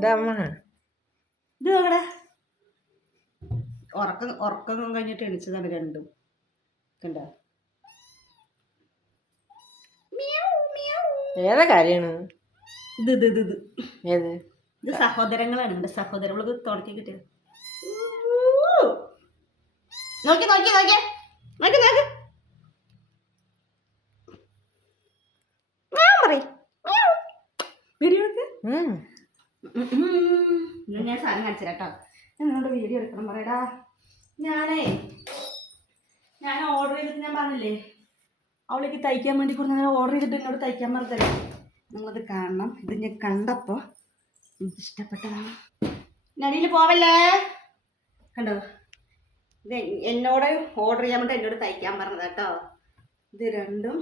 എന്താ അമ്മ ഇത് നോക്കടെ ഉറക്കം ഉറക്കം കഴിഞ്ഞിട്ട് എണിച്ചതാണ് രണ്ടും. കണ്ടോ? ഏതാ കാര്യാണ്? ഇത് ഇത് ഇത് ഇത്. ഏത്? ഇത് സഹോദരങ്ങളാണ്. എന്റെ സഹോദരങ്ങൾക്ക് തുടക്കി കിട്ടിയത് നോക്കി നോക്കി നോക്കി. നോക്കി നോക്കി. ഞാൻ പറയും വീഡിയോ എടുക്ക് ഞാൻ സാധനം കാണിച്ചു കേട്ടോ. ഞാൻ നിന്നോട് വീഡിയോ എടുക്കണം പറയടാ. ഞാനേ ഞാൻ ഓർഡർ ചെയ്തിട്ട് ഞാൻ പറഞ്ഞില്ലേ അവളേക്ക് തയ്ക്കാൻ വേണ്ടി കൊടുത്ത് ഓർഡർ ചെയ്തിട്ട് എന്നോട് തയ്ക്കാൻ പറഞ്ഞു നിങ്ങളത് കാണണം. ഇത് ഞാൻ കണ്ടപ്പോൾ എനിക്ക് ഇഷ്ടപ്പെട്ടതാണ്. നടിയിൽ പോവല്ലേ? കണ്ടോ? ഇത് എന്നോട് ഓർഡർ ചെയ്യാൻ വേണ്ടി എന്നോട് തയ്ക്കാൻ പറഞ്ഞത് കേട്ടോ. ഇത് രണ്ടും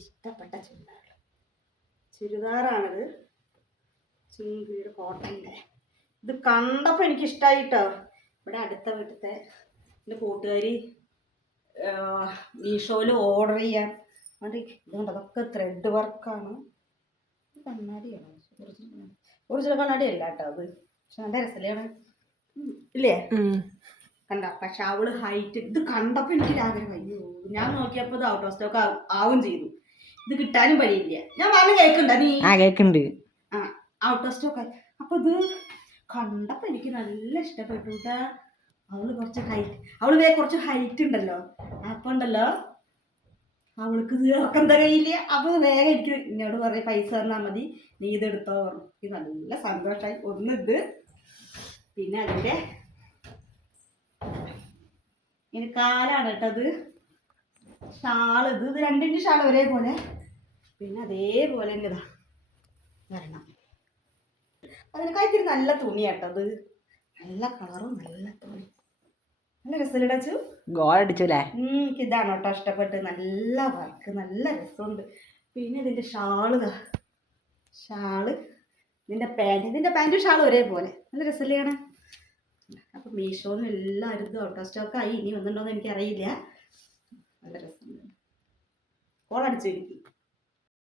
ഇഷ്ടപ്പെട്ട ചുരിദാർ ചുരിദാറാണിത്. ചുങ്കിയുടെ കോട്ടന്റെ ഇത് കണ്ടപ്പോൾ എനിക്കിഷ്ടായിട്ടോ. കേട്ടോ ഇവിടെ അടുത്ത വീട്ടിലത്തെ എന്റെ കൂട്ടുകാരി മീഷോയിൽ ഓർഡർ ചെയ്യാൻ. അതുകൊണ്ട് ഇതുകൊണ്ട് അതൊക്കെ ത്രെഡ് വർക്കാണ് കണ്ണാടിയാണ്. ഒറിജിനൽ ഒറിജിനൽ കണ്ണാടി അല്ല കേട്ടോ അത്. പക്ഷെ നല്ല രസമാണ് ഇല്ലേ. കണ്ട? പക്ഷെ അവൾ ഹൈറ്റ് ഇത് കണ്ടപ്പോൾ എനിക്ക് ആഗ്രഹം. അയ്യോ ഞാൻ നോക്കിയപ്പോൾ ഇത് ഔട്ട് ഓഫ് സ്റ്റോക്ക് ആവും ചെയ്തു. ഇത് കിട്ടാനും വഴിയില്ല ഞാൻ വന്ന് കേൾക്കണ്ട നീ. ആ കേക്കുണ്ട് ആ ഔട്ട് ഓഫ് സ്റ്റോക്ക് ആയി. അപ്പൊ ഇത് കണ്ടപ്പോ എനിക്ക് നല്ല ഇഷ്ടപ്പെട്ടു അവൾ കുറച്ച് ഹൈറ്റ് അവൾ വേറെ കുറച്ച് ഹൈറ്റ് ഉണ്ടല്ലോ. അപ്പൊ ഉണ്ടല്ലോ അവൾക്ക് ഇറക്കം തകയില്ല അപ്പൊ വേഗം എനിക്ക് എന്നോട് പറയും പൈസ തന്നാ മതി. നീ ഇതെടുത്തോ എനിക്ക് നല്ല സന്തോഷമായി ഒന്ന് ഇത് പിന്നെ അതിന്റെ ഇനി കാലാണ് കേട്ടത് ഷാൾ ഇത്. ഇത് രണ്ടിന്റെ ഷാൾ ഒരേപോലെ. പിന്നെ അതേപോലെ തന്നെ ഇതാ. വരണം. അതിനൊക്കെ ഇത്തിരി നല്ല തുണിയാട്ടോ അത്. നല്ല കളറും നല്ല തുണി. നല്ല രസമില്ലടച്ചു ഗോൾ അടിച്ചൂലേ? എനിക്ക് ഇതാണ് കേട്ടോ ഇഷ്ടപ്പെട്ട്. നല്ല വർക്ക് നല്ല രസമുണ്ട്. പിന്നെ ഇതിന്റെ ഷാൾ. ഷാൾ. ഇതിന്റെ പാന്റ് ഇതിന്റെ പാന്റും ഷാളും ഒരേപോലെ. നല്ല രസമില്ലാണ് അപ്പം മീഷോന്ന് എല്ലാവരും ഇത് ഔട്ട് ഓഫ് സ്റ്റോക്ക് ആയി ഇനി വന്നിട്ടുണ്ടോ എന്ന് എനിക്കറിയില്ല. നല്ല രസമുണ്ട്. കോളടിച്ചു എനിക്ക്?